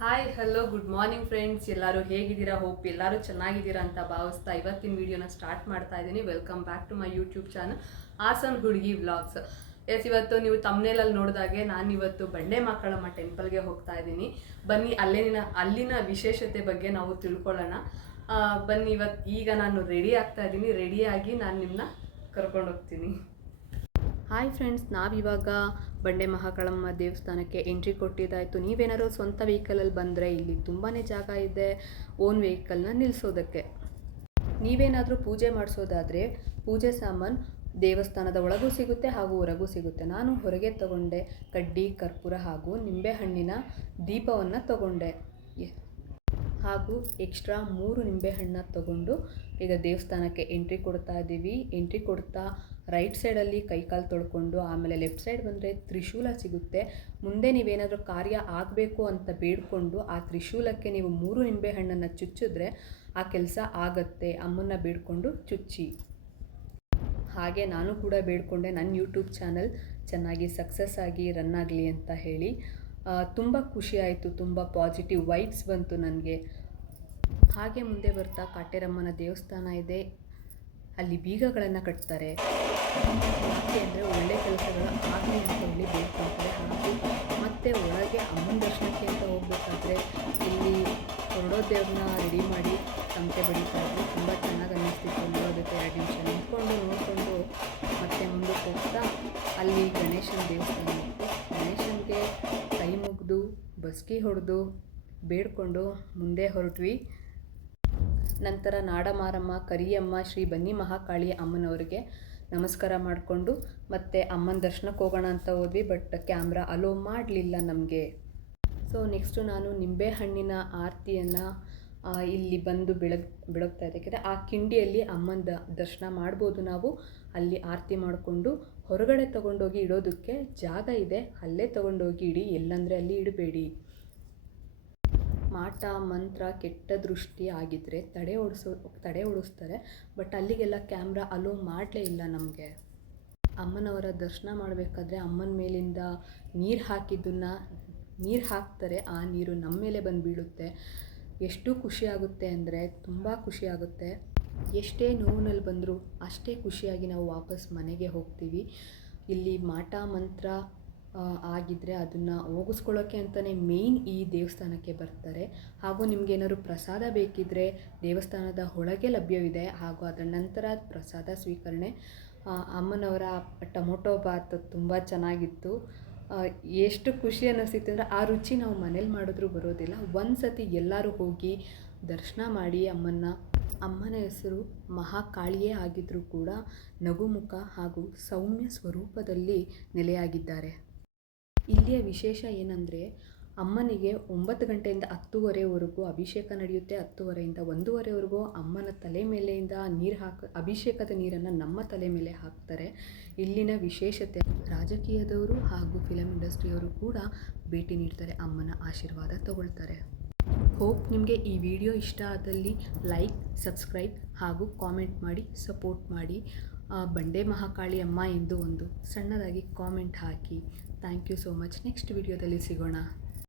Hi hello good morning friends ಎಲ್ಲರೂ ಹೇಗಿದ್ದೀರಾ? Hope ಎಲ್ಲರೂ ಚೆನ್ನಾಗಿದ್ದೀರಾ ಅಂತ ಭಾವಿಸ್ತಾ ಇವತ್ತಿನ ವಿಡಿಯೋನ ಸ್ಟಾರ್ಟ್ ಮಾಡ್ತಾ ಇದ್ದೀನಿ. Welcome back to my YouTube channel Hassan ಹುಡುಗಿ ವ್ಲಾಗ್ಸ್ ಎಸ್ ಇವತ್ತು ನೀವು ತಮ್ಮನೇಲಲ್ಲಿ ನೋಡಿದಾಗೆ ನಾನು ಇವತ್ತು ಬಂಡೆ ಮಕ್ಕಳಮ್ಮ ಟೆಂಪಲ್ಗೆ ಹೋಗ್ತಾ ಇದ್ದೀನಿ. ಬನ್ನಿ, ಅಲ್ಲಿನ ಅಲ್ಲಿನ ವಿಶೇಷತೆ ಬಗ್ಗೆ ನಾವು ತಿಳ್ಕೊಳ್ಳೋಣ. ಬನ್ನಿ ಇವತ್ತು ಈಗ ನಾನು ರೆಡಿ ಆಗ್ತಾ ಇದ್ದೀನಿ. ರೆಡಿಯಾಗಿ ನಾನು ನಿಮ್ಮನ್ನ ಕರ್ಕೊಂಡು ಹೋಗ್ತೀನಿ. ಹಾಯ್ ಫ್ರೆಂಡ್ಸ್, ನಾವಿವಾಗ ಬಂಡೆ ಮಹಾಕಳಮ್ಮ ದೇವಸ್ಥಾನಕ್ಕೆ ಎಂಟ್ರಿ ಕೊಟ್ಟಿದ್ದಾಯಿತು. ನೀವೇನಾದ್ರು ಸ್ವಂತ ವೆಹಿಕಲಲ್ಲಿ ಬಂದರೆ ಇಲ್ಲಿ ತುಂಬಾ ಜಾಗ ಇದೆ ಓನ್ ವೆಹಿಕಲ್ನ ನಿಲ್ಲಿಸೋದಕ್ಕೆ ನೀವೇನಾದರೂ ಪೂಜೆ ಮಾಡಿಸೋದಾದರೆ ಪೂಜೆ ಸಾಮಾನು ದೇವಸ್ಥಾನದ ಒಳಗೂ ಸಿಗುತ್ತೆ ಹಾಗೂ ಹೊರಗೂ ಸಿಗುತ್ತೆ. ನಾನು ಹೊರಗೆ ತಗೊಂಡೆ ಕಡ್ಡಿ, ಕರ್ಪೂರ ಹಾಗೂ ನಿಂಬೆಹಣ್ಣಿನ ದೀಪವನ್ನು ತಗೊಂಡೆ. ಹಾಗೂ ಎಕ್ಸ್ಟ್ರಾ ಮೂರು ನಿಂಬೆಹಣ್ಣ ತಗೊಂಡು ಈಗ ದೇವಸ್ಥಾನಕ್ಕೆ ಎಂಟ್ರಿ ಕೊಡ್ತಾ ಇದ್ದೀವಿ. ಎಂಟ್ರಿ ಕೊಡ್ತಾ ರೈಟ್ ಸೈಡಲ್ಲಿ ಕೈಕಾಲು ತೊಳ್ಕೊಂಡು ಆಮೇಲೆ ಲೆಫ್ಟ್ ಸೈಡ್ ಬಂದರೆ ತ್ರಿಶೂಲ ಸಿಗುತ್ತೆ. ಮುಂದೆ ನೀವೇನಾದರೂ ಕಾರ್ಯ ಆಗಬೇಕು ಅಂತ ಬೇಡ್ಕೊಂಡು ಆ ತ್ರಿಶೂಲಕ್ಕೆ ನೀವು ಮೂರು ನಿಂಬೆಹಣ್ಣನ್ನು ಚುಚ್ಚಿದ್ರೆ ಆ ಕೆಲಸ ಆಗತ್ತೆ. ಅಮ್ಮನ್ನ ಬೇಡ್ಕೊಂಡು ಚುಚ್ಚಿ. ಹಾಗೆ ನಾನು ಕೂಡ ಬೇಡ್ಕೊಂಡೆ. ನನ್ನ ಯೂಟ್ಯೂಬ್ ಚಾನಲ್ ಚೆನ್ನಾಗಿ ಸಕ್ಸಸ್ ಆಗಿ ರನ್ ಆಗಲಿ ಅಂತ ಹೇಳಿ. ತುಂಬ ಖುಷಿ ಆಯಿತು, ತುಂಬ ಪಾಸಿಟಿವ್ ವೈಬ್ಸ್ ಬಂತು ನನಗೆ. ಹಾಗೆ ಮುಂದೆ ಬರ್ತಾ ಕಾಟೇರಮ್ಮನ ದೇವಸ್ಥಾನ ಇದೆ. ಅಲ್ಲಿ ಬೀಗಗಳನ್ನು ಕಟ್ತಾರೆ. ಅಂದರೆ ಒಳ್ಳೆ ಕೆಲಸಗಳು ಆಗಲಿ ಅಂತ ಹೇಳಿ ಬೇಡ್ಕೊಳ್ತಾರೆ. ಹಾಗೆ ಮತ್ತು ಒಳಗೆ ಅಮ್ಮನ ದರ್ಶನಕ್ಕೆ ಅಂತ ಹೋಗ್ಬೇಕಾದ್ರೆ ಇಲ್ಲಿ ಹೊರಡೋ ದೇವ್ರನ್ನ ರೆಡಿ ಮಾಡಿ ಸಂತೆ ಇದ್ದೀವಿ ತುಂಬ ಚೆನ್ನಾಗಿ ಬಸ್ಕಿ ಹೊಡೆದು ಬೇಡ್ಕೊಂಡು ಮುಂದೆ ಹೊರಟ್ವಿ. ನಂತರ ನಾಡಮಾರಮ್ಮ, ಕರಿಯಮ್ಮ, ಶ್ರೀ ಬನ್ನಿ ಮಹಾಕಾಳಿ ಅಮ್ಮನವರಿಗೆ ನಮಸ್ಕಾರ ಮಾಡಿಕೊಂಡು ಮತ್ತೆ ಅಮ್ಮನ ದರ್ಶನಕ್ಕೆ ಹೋಗೋಣ ಅಂತ ಹೋದ್ವಿ, ಬಟ್ ಕ್ಯಾಮ್ರಾ ಅಲೋ ಮಾಡಲಿಲ್ಲ ನಮಗೆ. ಸೊ ನೆಕ್ಸ್ಟು ನಾನು ನಿಂಬೆಹಣ್ಣಿನ ಆರತಿಯನ್ನು ಇಲ್ಲಿ ಬಂದು ಬೆಳಗ್, ಬೆಳಗ್ತಾ ಇದೆ. ಯಾಕೆಂದರೆ ಆ ಕಿಂಡಿಯಲ್ಲಿ ಅಮ್ಮನ ದರ್ಶನ ಮಾಡ್ಬೋದು ನಾವು. ಅಲ್ಲಿ ಆರತಿ ಮಾಡಿಕೊಂಡು ಹೊರಗಡೆ ತೊಗೊಂಡೋಗಿ ಇಡೋದಕ್ಕೆ ಜಾಗ ಇದೆ. ಅಲ್ಲೇ ತೊಗೊಂಡೋಗಿ ಇಡಿ. ಎಲ್ಲಂದರೆ ಅಲ್ಲಿ ಇಡಬೇಡಿ. ಮಾಟ, ಮಂತ್ರ ಕೆಟ್ಟ ದೃಷ್ಟಿ ಆಗಿದ್ದರೆ ತಡೆ ಓಡಿಸೋ, ತಡೆ ಓಡಿಸ್ತಾರೆ. ಬಟ್ ಅಲ್ಲಿಗೆಲ್ಲ ಕ್ಯಾಮ್ರಾ ಅಲೋ ಮಾಡಲೇ ಇಲ್ಲ ನಮಗೆ. ಅಮ್ಮನವರ ದರ್ಶನ ಮಾಡಬೇಕಾದ್ರೆ ಅಮ್ಮನ ಮೇಲಿಂದ ನೀರು ಹಾಕಿದ್ದನ್ನು, ನೀರು ಹಾಕ್ತಾರೆ. ಆ ನೀರು ನಮ್ಮ ಮೇಲೆ ಬಂದು ಬೀಳುತ್ತೆ ಎಷ್ಟು ಖುಷಿಯಾಗುತ್ತೆ ಅಂದರೆ ತುಂಬ ಖುಷಿಯಾಗುತ್ತೆ ಎಷ್ಟೇ ನೋವಿನಲ್ಲಿ ಬಂದರೂ ಅಷ್ಟೇ ಖುಷಿಯಾಗಿ ನಾವು ವಾಪಸ್ ಮನೆಗೆ ಹೋಗ್ತೀವಿ. ಇಲ್ಲಿ ಮಾಟ ಮಂತ್ರ ಆಗಿದ್ದರೆ ಅದನ್ನು ಹೋಗಿಸ್ಕೊಳ್ಳೋಕ್ಕೆ ಅಂತಲೇ ಮೇಯ್ನ್ ಈ ದೇವಸ್ಥಾನಕ್ಕೆ ಬರ್ತಾರೆ. ಹಾಗೂ ನಿಮಗೇನಾದ್ರು ಪ್ರಸಾದ ಬೇಕಿದ್ದರೆ ದೇವಸ್ಥಾನದ ಒಳಗೆ ಲಭ್ಯವಿದೆ. ಹಾಗೂ ಅದರ ನಂತರ ಪ್ರಸಾದ ಸ್ವೀಕರಣೆ. ಅಮ್ಮನವರ ಟೊಮೊಟೊ ಬಾತ್ ತುಂಬ ಚೆನ್ನಾಗಿತ್ತು. ಎಷ್ಟು ಖುಷಿ ಅನ್ನಿಸ್ತಿತ್ತು ಅಂದರೆ ಆ ರುಚಿ ನಾವು ಮನೇಲಿ ಮಾಡಿದ್ರೂ ಬರೋದಿಲ್ಲ. ಒಂದು ಸತಿ ಎಲ್ಲರೂ ಹೋಗಿ ದರ್ಶನ ಮಾಡಿ ಅಮ್ಮನ್ನ. ಅಮ್ಮನ ಹೆಸರು ಮಹಾಕಾಳಿಯೇ ಆಗಿದ್ದರೂ ಕೂಡ ನಗುಮುಖ ಹಾಗೂ ಸೌಮ್ಯ ಸ್ವರೂಪದಲ್ಲಿ ನೆಲೆಯಾಗಿದ್ದಾರೆ. ಇಲ್ಲಿಯ ವಿಶೇಷ ಏನಂದರೆ ಅಮ್ಮನಿಗೆ ಒಂಬತ್ತು ಗಂಟೆಯಿಂದ ಹತ್ತುವರೆವರೆಗೂ ಅಭಿಷೇಕ ನಡೆಯುತ್ತೆ. ಹತ್ತುವರೆಯಿಂದ ಒಂದೂವರೆವರೆಗೂ ಅಮ್ಮನ ತಲೆ ಮೇಲೆಯಿಂದ ನೀರು ಹಾಕ, ಅಭಿಷೇಕದ ನೀರನ್ನು ನಮ್ಮ ತಲೆ ಮೇಲೆ ಹಾಕ್ತಾರೆ. ಇಲ್ಲಿನ ವಿಶೇಷತೆ ರಾಜಕೀಯದವರು ಹಾಗೂ ಫಿಲಮ್ ಇಂಡಸ್ಟ್ರಿಯವರು ಕೂಡ ಭೇಟಿ ನೀಡ್ತಾರೆ, ಅಮ್ಮನ ಆಶೀರ್ವಾದ ತಗೊಳ್ತಾರೆ. ಹೋಪ್ ನಿಮಗೆ ಈ ವಿಡಿಯೋ ಇಷ್ಟ ಆದಲ್ಲಿ ಲೈಕ್ ಸಬ್ಸ್ಕ್ರೈಬ್ ಹಾಗೂ ಕಾಮೆಂಟ್ ಮಾಡಿ ಸಪೋರ್ಟ್ ಮಾಡಿ. ಬಂಡೆ ಮಹಾಕಾಳಿ ಅಮ್ಮ ಎಂದು ಒಂದು ಸಣ್ಣದಾಗಿ comment hockey. Thank you so much next ವಿಡಿಯೋದಲ್ಲಿ ಸಿಗೋಣ.